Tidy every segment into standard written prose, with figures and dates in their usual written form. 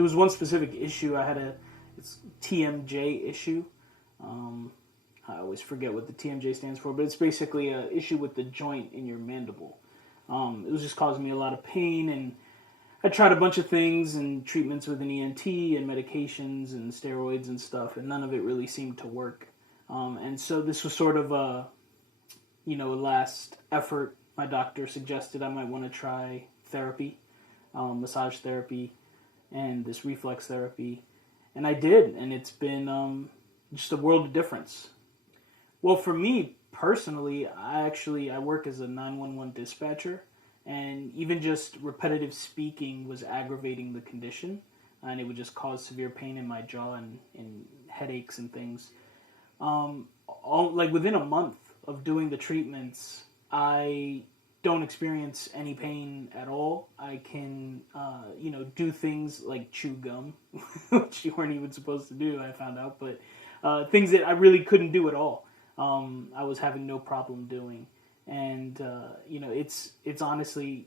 There was one specific issue I had it's TMJ issue. I always forget what the TMJ stands for, but it's basically an issue with the joint in your mandible. It was just causing me a lot of pain, and I tried a bunch of things and treatments with an ENT and medications and steroids and stuff, and none of it really seemed to work. And so this was sort of a last effort. My doctor suggested I might want to try therapy, massage therapy, and this reflex therapy. And I did, and it's been just a world of difference. Well, for me personally, I work as a 911 dispatcher, and even just repetitive speaking was aggravating the condition, and it would just cause severe pain in my jaw and headaches and things. Within a month of doing the treatments, I don't experience any pain at all. I can, do things like chew gum, which you weren't even supposed to do, I found out, but things that I really couldn't do at all. I was having no problem doing. And, it's honestly,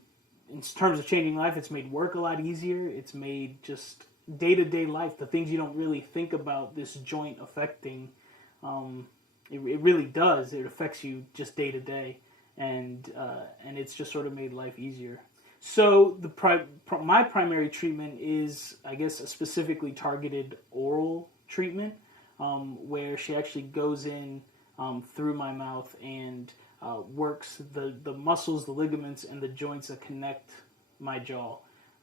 in terms of changing life, it's made work a lot easier. It's made just day-to-day life, the things you don't really think about this joint affecting, it really does. It affects you just day-to-day. And it's just sort of made life easier. So my primary treatment is, I guess, a specifically targeted oral treatment, where she actually goes in through my mouth and works the muscles, the ligaments, and the joints that connect my jaw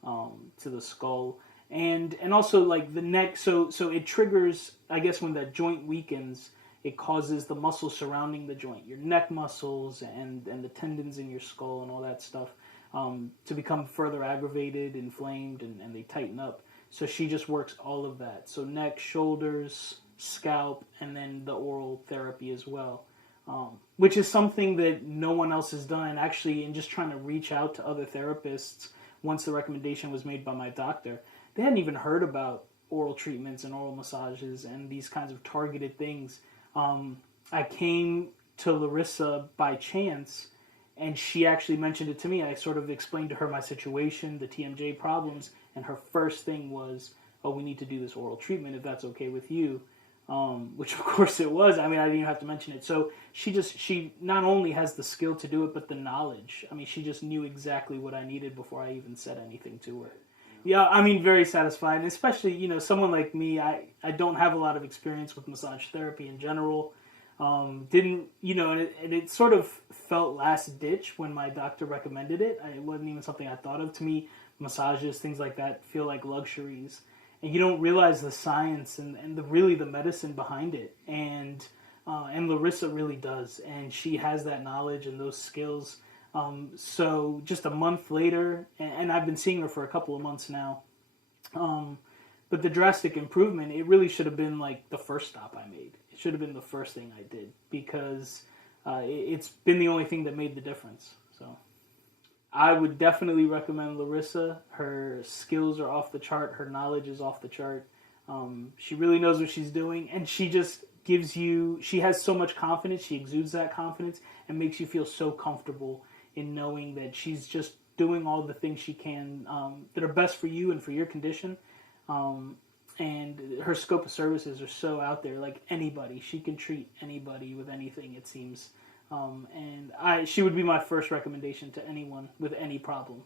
to the skull, and also like the neck. So it triggers, I guess, when that joint weakens, it causes the muscles surrounding the joint, your neck muscles and the tendons in your skull and all that stuff, to become further aggravated, inflamed, and they tighten up. So she just works all of that. So neck, shoulders, scalp, and then the oral therapy as well, which is something that no one else has done. And actually, in just trying to reach out to other therapists, once the recommendation was made by my doctor, they hadn't even heard about oral treatments and oral massages and these kinds of targeted things. I came to Larissa by chance, and she actually mentioned it to me. I sort of explained to her my situation, the TMJ problems, and her first thing was, oh, we need to do this oral treatment if that's okay with you, which of course it was. I mean, I didn't even have to mention it. So she not only has the skill to do it, but the knowledge. I mean, she just knew exactly what I needed before I even said anything to her. Yeah, I mean, very satisfied. And especially, someone like me, I don't have a lot of experience with massage therapy in general. And it sort of felt last ditch when my doctor recommended it. It wasn't even something I thought of. To me, massages, things like that, feel like luxuries. And you don't realize the science and the medicine behind it. And Larissa really does. And she has that knowledge and those skills. So just a month later, and I've been seeing her for a couple of months now, but the drastic improvement, it really should have been like the first stop I made. It should have been the first thing I did, because it's been the only thing that made the difference. So I would definitely recommend Larissa. Her skills are off the chart. Her knowledge is off the chart. She really knows what she's doing, and she just she has so much confidence. She exudes that confidence and makes you feel so comfortable in knowing that she's just doing all the things she can that are best for you and for your condition. And her scope of services are so out there, like anybody. She can treat anybody with anything, it seems. And she would be my first recommendation to anyone with any problem.